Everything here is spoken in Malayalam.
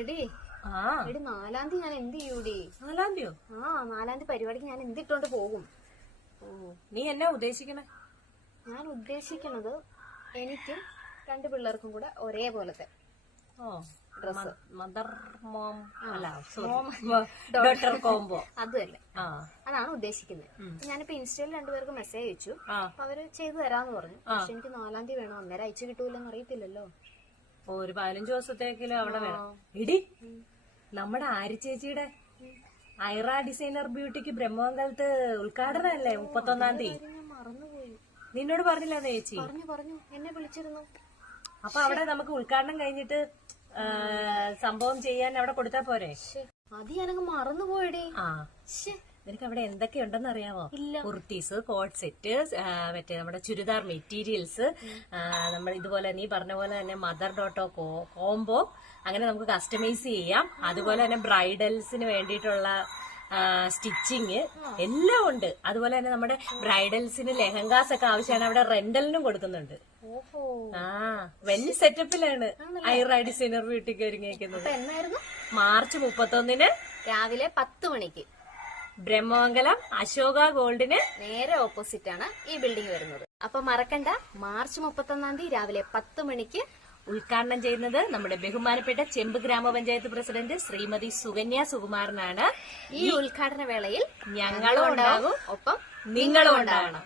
എടി ആ എടി 4-ാം തീയതി ഞാൻ എന്ത് ചെയ്യൂടി? 4-ാം തീയതിയോ? 4-ാം തീയതി പരിപാടിക്ക് ഞാൻ എന്തിട്ടോണ്ട് പോകും? നീ എന്നാ ഉദ്ദേശിക്കണേ? ഞാൻ ഉദ്ദേശിക്കണത് എനിക്കും 2 പിള്ളേർക്കും കൂടെ ഒരേപോലത്തെ ഡ്രസ്. മദർ മോം അല്ല ഡോട്ടർ കോംബോ. അതുമല്ല, അതാണ് ഉദ്ദേശിക്കുന്നത്. ഞാനിപ്പോ ഇൻസ്റ്റയിൽ 2 പേർക്ക് മെസ്സേജ് അയച്ചു. അപ്പൊ അവര് ചെയ്തു തരാന്ന് പറഞ്ഞു. പക്ഷെ എനിക്ക് 4-ാം തീയതി വേണം. അന്നേരം അയച്ചു കിട്ടൂലെന്ന് അറിയത്തില്ലല്ലോ. ഒരു 15 ദിവസത്തേക്കിലും അവിടെ വേണം. ഇടി നമ്മുടെ ആരി ചേച്ചിയുടെ ഐറ ഡിസൈനർ ബ്യൂട്ടിക്ക് ബ്രഹ്മമംഗലത്ത് ഉദ്ഘാടനല്ലേ 31-ാം തീയതി. ഞാൻ മറന്നുപോയി. നിന്നോട് പറഞ്ഞില്ല ചേച്ചി? പറഞ്ഞു എന്നെ വിളിച്ചിരുന്നു. അപ്പൊ അവിടെ നമുക്ക് ഉദ്ഘാടനം കഴിഞ്ഞിട്ട് സംഭവം ചെയ്യാൻ അവിടെ കൊടുത്താ പോരെ? അത് ഞാനങ്ങ് മറന്നുപോയടേ. നിനക്ക് അവിടെ എന്തൊക്കെയുണ്ടെന്ന് അറിയാമോ? കുർത്തീസ്, കോട്ട് സെറ്റ്, മറ്റേ നമ്മുടെ ചുരിദാർ മെറ്റീരിയൽസ്, നമ്മൾ ഇതുപോലെ നീ പറഞ്ഞ പോലെ തന്നെ മദർ ഡോട്ടോ കോംബോ, അങ്ങനെ നമുക്ക് കസ്റ്റമൈസ് ചെയ്യാം. അതുപോലെ തന്നെ ബ്രൈഡൽസിന് വേണ്ടിയിട്ടുള്ള സ്റ്റിച്ചിങ് എല്ലാം ഉണ്ട്. അതുപോലെ തന്നെ നമ്മുടെ ബ്രൈഡൽസിന് ലെഹങ്കാസ് ഒക്കെ ആവശ്യമാണ്. അവിടെ റെന്റലിനും കൊടുക്കുന്നുണ്ട്. വൻ സെറ്റപ്പിലാണ് ഐറ ഡിസൈനർ ബ്യൂട്ടിക്ക് ഒരുങ്ങിയിരിക്കുന്നത്. മാർച്ച് 31-ന് രാവിലെ 10 മണിക്ക് ബ്രഹ്മമംഗലം അശോക ഗോൾഡിന് നേരെ ഓപ്പോസിറ്റ് ആണ് ഈ ബിൽഡിംഗ് വരുന്നത്. അപ്പൊ മറക്കണ്ട, മാർച്ച് 31-ാം തീയതി രാവിലെ 10 മണിക്ക് ഉദ്ഘാടനം ചെയ്യുന്നത് നമ്മുടെ ബഹുമാനപ്പെട്ട ചെമ്പ് ഗ്രാമപഞ്ചായത്ത് പ്രസിഡന്റ് ശ്രീമതി സുകന്യ സുകുമാരനാണ്. ഈ ഉദ്ഘാടന വേളയിൽ ഞങ്ങളും ഉണ്ടാകും, ഒപ്പം നിങ്ങളും ഉണ്ടാകണം.